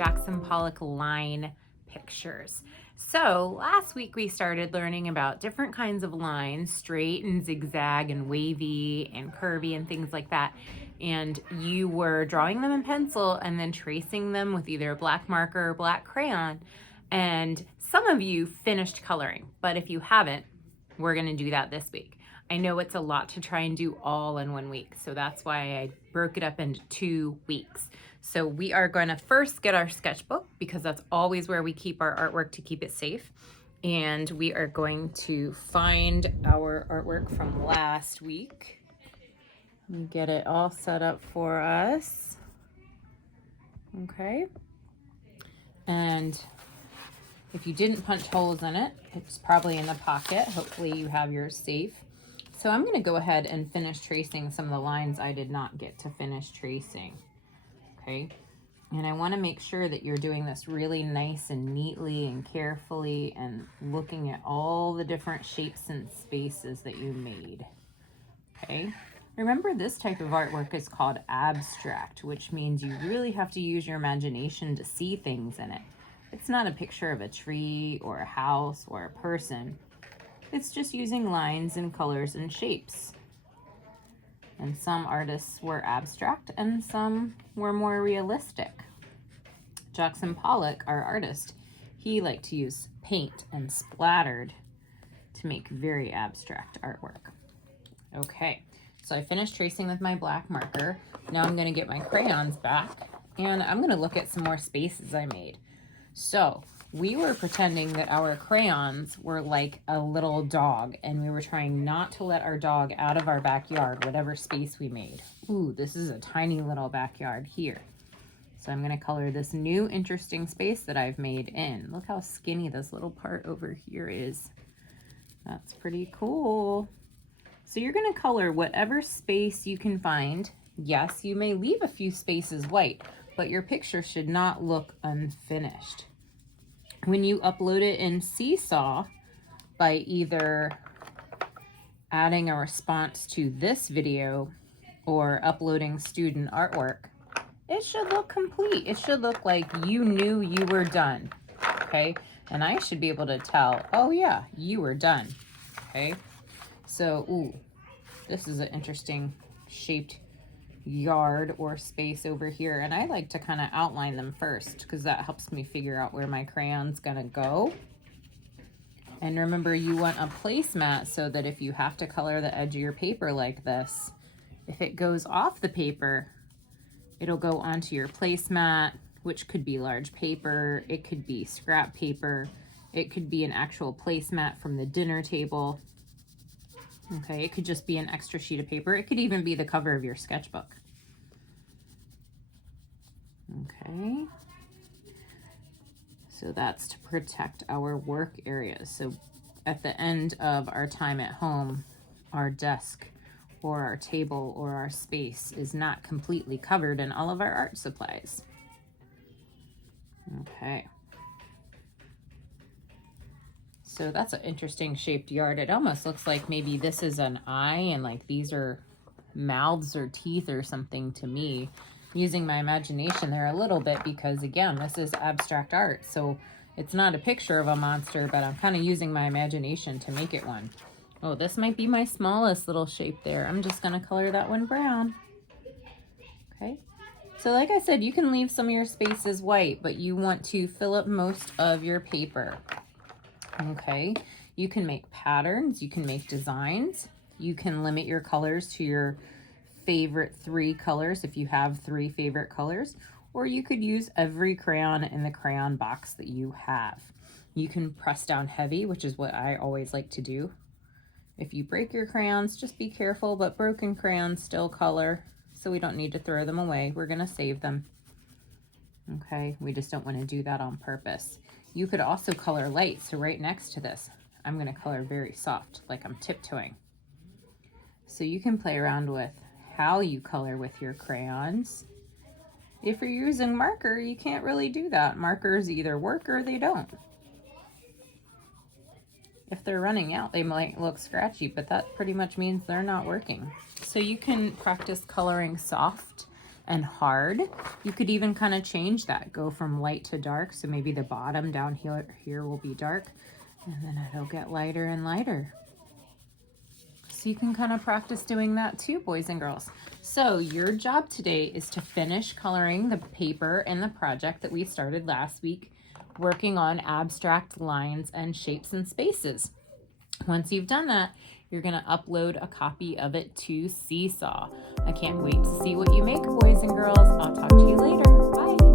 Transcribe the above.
Jackson Pollock line pictures. So last week we started learning about different kinds of lines, straight and zigzag and wavy and curvy and things like that. And you were drawing them in pencil and then tracing them with either a black marker or black crayon. And some of you finished coloring, but if you haven't, we're gonna do that this week. I know it's a lot to try and do all in 1 week, so that's why I broke it up into 2 weeks. So we are going to first get our sketchbook because that's always where we keep our artwork to keep it safe. And we are going to find our artwork from last week. Get it all set up for us. Okay. And if you didn't punch holes in it, it's probably in the pocket. Hopefully you have yours safe. So I'm going to go ahead and finish tracing some of the lines I did not get to finish tracing. Okay, and I want to make sure that you're doing this really nice and neatly and carefully and looking at all the different shapes and spaces that you made. Okay, remember this type of artwork is called abstract, which means you really have to use your imagination to see things in it. It's not a picture of a tree or a house or a person. It's just using lines and colors and shapes. And some artists were abstract and some were more realistic. Jackson Pollock, our artist, he liked to use paint and splattered to make very abstract artwork. Okay, so I finished tracing with my black marker. Now I'm gonna get my crayons back and I'm gonna look at some more spaces I made. So we were pretending that our crayons were like a little dog and we were trying not to let our dog out of our backyard, whatever space we made. Ooh, this is a tiny little backyard here. So I'm gonna color this new interesting space that I've made in. Look how skinny this little part over here is. That's pretty cool. So you're gonna color whatever space you can find. Yes, you may leave a few spaces white, but your picture should not look unfinished. When you upload it in Seesaw by either adding a response to this video or uploading student artwork, it should look complete. It should look like you knew you were done, okay? And I should be able to tell, oh yeah, you were done, okay? So, ooh, this is an interesting shaped yard or space over here, and I like to kind of outline them first because that helps me figure out where my crayon's gonna go. And remember, you want a placemat so that if you have to color the edge of your paper like this, if it goes off the paper, it'll go onto your placemat, which could be large paper, it could be scrap paper, it could be an actual placemat from the dinner table. Okay, it could just be an extra sheet of paper. It could even be the cover of your sketchbook. Okay. So that's to protect our work areas. So at the end of our time at home, our desk or our table or our space is not completely covered in all of our art supplies. Okay. So that's an interesting shaped yard. It almost looks like maybe this is an eye and like these are mouths or teeth or something to me. Using my imagination there a little bit because again, this is abstract art. So it's not a picture of a monster, but I'm kind of using my imagination to make it one. Oh, this might be my smallest little shape there. I'm just gonna color that one brown. Okay. So like I said, you can leave some of your spaces white, but you want to fill up most of your paper. Okay, you can make patterns, you can make designs, you can limit your colors to your favorite 3 colors if you have 3 favorite colors, or you could use every crayon in the crayon box that you have. You can press down heavy, which is what I always like to do. If you break your crayons, just be careful, but broken crayons still color, so we don't need to throw them away. We're gonna save them. Okay, we just don't want to do that on purpose. You could also color light. So right next to this, I'm going to color very soft, like I'm tiptoeing. So you can play around with how you color with your crayons. If you're using marker, you can't really do that. Markers either work or they don't. If they're running out, they might look scratchy, but that pretty much means they're not working. So you can practice coloring soft and hard. You could even kind of change that, go from light to dark. So maybe the bottom down here will be dark, and then it'll get lighter and lighter. So you can kind of practice doing that too, boys and girls. So your job today is to finish coloring the paper and the project that we started last week, working on abstract lines and shapes and spaces. Once you've done that, you're going to upload a copy of it to Seesaw. I can't wait to see what you make, boys and girls. I'll talk to you later. Bye.